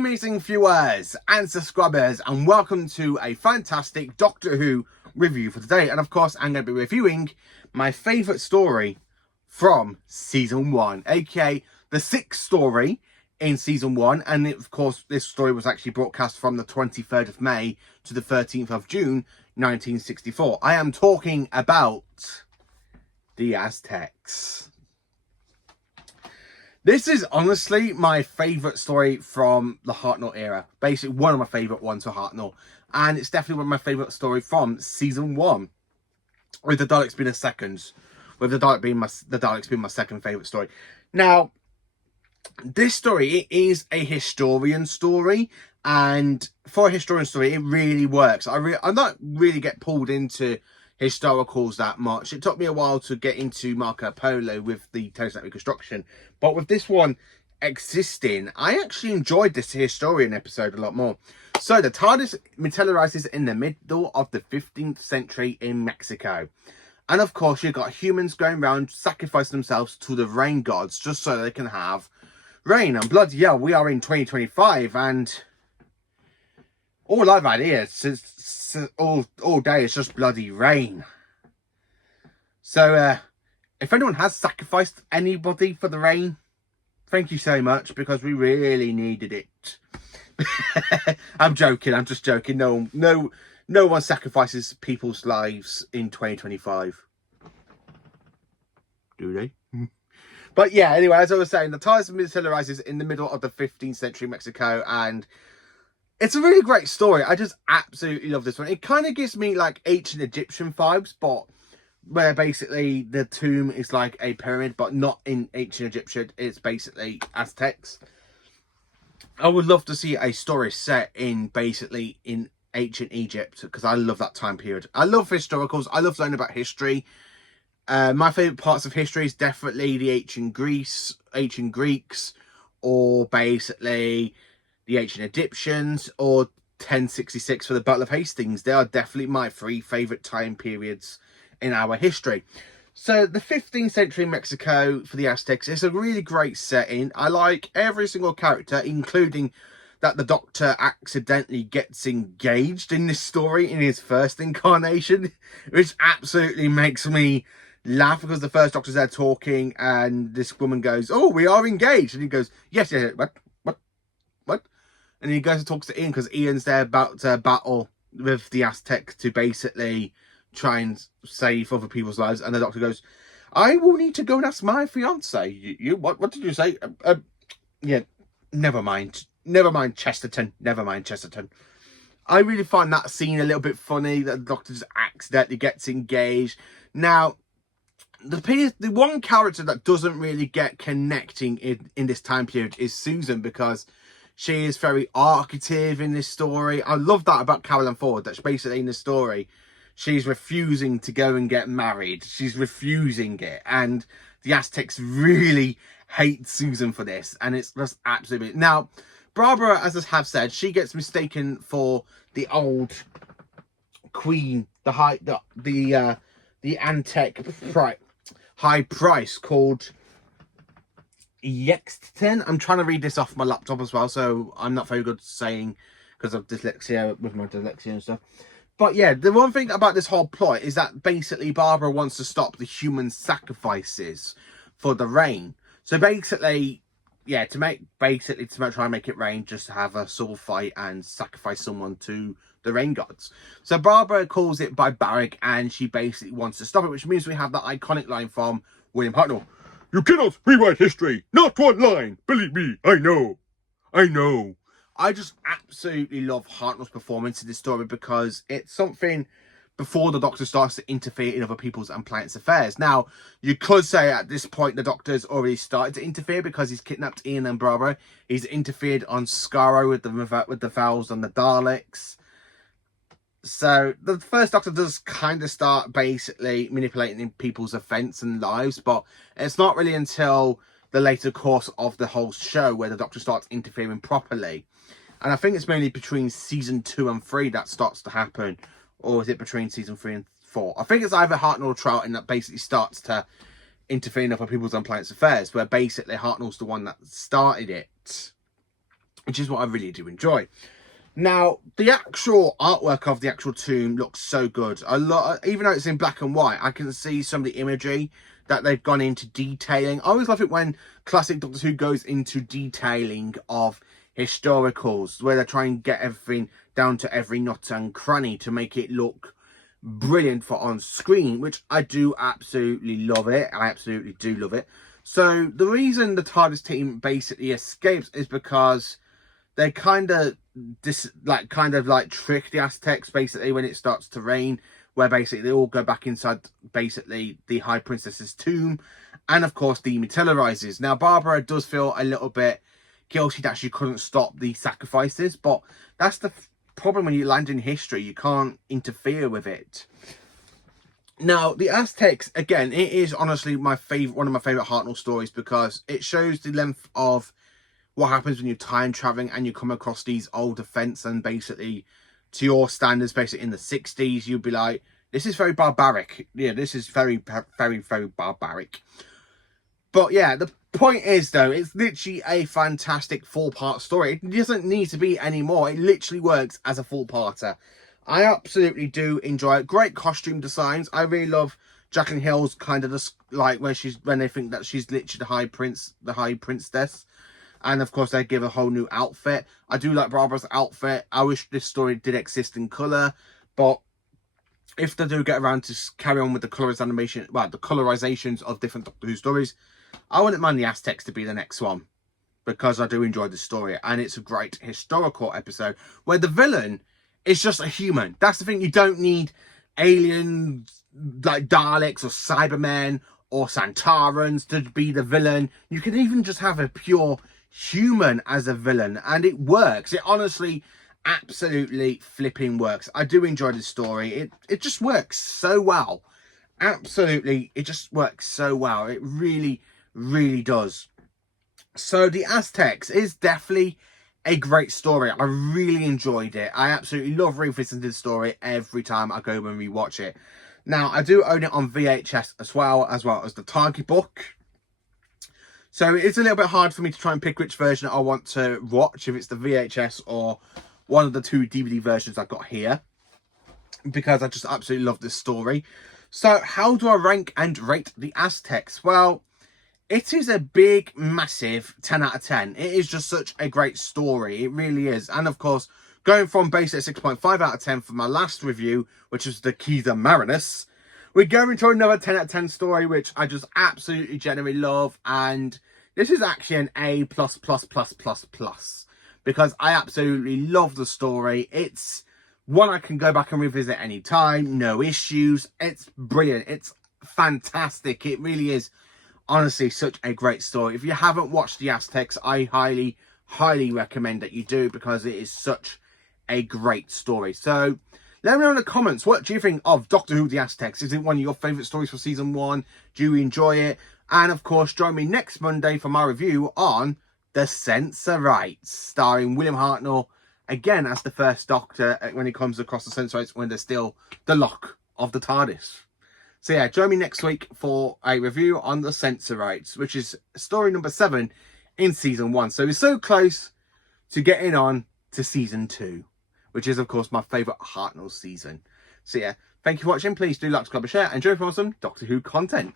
amazing viewers and subscribers, and welcome to a fantastic Doctor Who review for today. And of course, I'm going to be reviewing my favourite story from Season 1, aka the 6th story in Season 1. And of course, this story was actually broadcast from the 23rd of May to the 13th of June, 1964. I am talking about the Aztecs. This is honestly my favourite story from the Hartnell era. Basically, one of my favourite ones for Hartnell. And it's definitely one of my favourite stories from Season 1. With the Daleks being a second. With the Daleks being my second favourite story. Now, this story, it is a historian story. And for a historian story, it really works. I don't really get pulled into historicals that much. It took me a while to get into Marco Polo with the telescope reconstruction, but with this one existing, I actually enjoyed this historian episode a lot more. So the TARDIS materializes in the middle of the 15th century in Mexico, and of course you've got humans going around sacrificing themselves to the rain gods just so they can have rain. And bloody hell, we are in 2025, and all I've had here since all day is just bloody rain. So if anyone has sacrificed anybody for the rain, thank you so much, because we really needed it. I'm joking, I'm just joking. No one sacrifices people's lives in 2025, do they? But yeah, anyway, as I was saying, the TARDIS materializes in the middle of the 15th century Mexico, and it's a really great story. I just absolutely love this one. It kind of gives me like ancient Egyptian vibes, but where basically the tomb is like a pyramid, but not in ancient Egyptian. It's basically Aztecs. I would love to see a story set in basically in ancient Egypt, because I love that time period. I love historicals. I love learning about history. My favourite parts of history is definitely the ancient Greeks, or basically the ancient Egyptians, or 1066 for the Battle of Hastings. They are definitely my three favourite time periods in our history. So the 15th century Mexico for the Aztecs is a really great setting. I like every single character, including that the Doctor accidentally gets engaged in this story in his first incarnation, which absolutely makes me laugh, because the first Doctor's there talking and this woman goes, "Oh, we are engaged," and he goes, yes, what? And he goes and talks to Ian, because Ian's there about to battle with the Aztecs to basically try and save other people's lives. And the Doctor goes, "I will need to go and ask my fiance." You what did you say? Yeah, never mind, Chesterton. Never mind, Chesterton. I really find that scene a little bit funny, that the Doctor just accidentally gets engaged. Now, the one character that doesn't really get connecting in this time period is Susan, because she is very archetype in this story. I love that about Carolyn Ford, that basically in the story, she's refusing to go and get married. She's refusing it. And the Aztecs really hate Susan for this. And it's just absolutely... Now, Barbara, as I have said, she gets mistaken for the old queen, the Antec high price called Yexton. I'm trying to read this off my laptop as well, so I'm not very good at saying, because of dyslexia, with my dyslexia and stuff. But yeah, the one thing about this whole plot is that basically Barbara wants to stop the human sacrifices for the rain. So basically, yeah, to try and make it rain, just to have a sword fight and sacrifice someone to the rain gods. So Barbara calls it barbaric, and she basically wants to stop it, which means we have that iconic line from William Hartnell: "You cannot rewrite history, not one line. Believe me, I know. I just absolutely love Hartnell's performance in this story, because it's something before the Doctor starts to interfere in other people's and planets' affairs. Now, you could say at this point the Doctor's already started to interfere, because he's kidnapped Ian and Barbara. He's interfered on Skaro with the Vowels and the Daleks. So the first Doctor does kind of start basically manipulating people's events and lives, but it's not really until the later course of the whole show where the Doctor starts interfering properly. And I think it's mainly between season 2 and 3 that starts to happen. Or is it between season 3 and 4? I think it's either Hartnell or Troughton that basically starts to interfere in other people's and planets' affairs, where basically Hartnell's the one that started it. which is what I really do enjoy. Now, the actual artwork of the actual tomb looks so good. Even though it's in black and white, I can see some of the imagery that they've gone into detailing. I always love it when classic Doctor Who goes into detailing of historicals, where they try and get everything down to every nut and cranny to make it look brilliant for on screen, which I do absolutely love it. I absolutely do love it. So the reason the TARDIS team basically escapes is because they kind of trick the Aztecs basically when it starts to rain, where basically they all go back inside basically the High Priestess's tomb, and of course dematerializes. Now Barbara does feel a little bit guilty that she couldn't stop the sacrifices, but that's the problem when you land in history. You can't interfere with it. Now the Aztecs, again, it is honestly one of my favorite Hartnell stories, because it shows the length of what happens when you're time traveling and you come across these old events, and basically to your standards, basically in the 60s, you'd be like, this is very barbaric. Yeah, this is very, very, very barbaric. But yeah, the point is though, it's literally a fantastic 4-part story. It doesn't need to be any more. It literally works as a 4-parter. I absolutely do enjoy it. Great costume designs. I really love Jacqueline Hill's kind of like when they think that she's literally the high priestess. And of course, they give a whole new outfit. I do like Barbara's outfit. I wish this story did exist in colour. But if they do get around to carry on with the colorizations of different Doctor Who stories, I wouldn't mind the Aztecs to be the next one, because I do enjoy the story. And it's a great historical episode where the villain is just a human. That's the thing. You don't need aliens like Daleks or Cybermen or Santarans to be the villain. You can even just have a pure human as a villain, and it works. It honestly absolutely flipping works. I do enjoy the story. It just works so well. Absolutely, it just works so well. It really, really does. So the Aztecs is definitely a great story. I really enjoyed it. I absolutely love revisiting the story every time I go and rewatch it. Now, I do own it on VHS as well as the Target book. So it's a little bit hard for me to try and pick which version I want to watch, if it's the VHS or one of the 2 DVD versions I've got here, because I just absolutely love this story. So how do I rank and rate the Aztecs? Well, it is a big, massive 10 out of 10. It is just such a great story. It really is. And of course, going from basic 6.5 out of 10 for my last review, which was the Keyser Marinus, we go into another 10 out of 10 story, which I just absolutely genuinely love. And this is actually an A++++++, because I absolutely love the story. It's one I can go back and revisit anytime. No issues. It's brilliant. It's fantastic. It really is honestly such a great story. If you haven't watched the Aztecs, I highly, highly recommend that you do, because it is such a great story. So let me know in the comments, what do you think of Doctor Who The Aztecs? Is it one of your favourite stories for season 1? Do you enjoy it? And of course, join me next Monday for my review on The Sensorites, starring William Hartnell, again as the first Doctor, when he comes across the Sensorites when they're still the lock of the TARDIS. So yeah, join me next week for a review on The Sensorites, which is story number 7 in season 1. So we're so close to getting on to season 2. Which is, of course, my favourite Hartnell season. So, yeah, thank you for watching. Please do like, subscribe, and share. And enjoy from some Doctor Who content.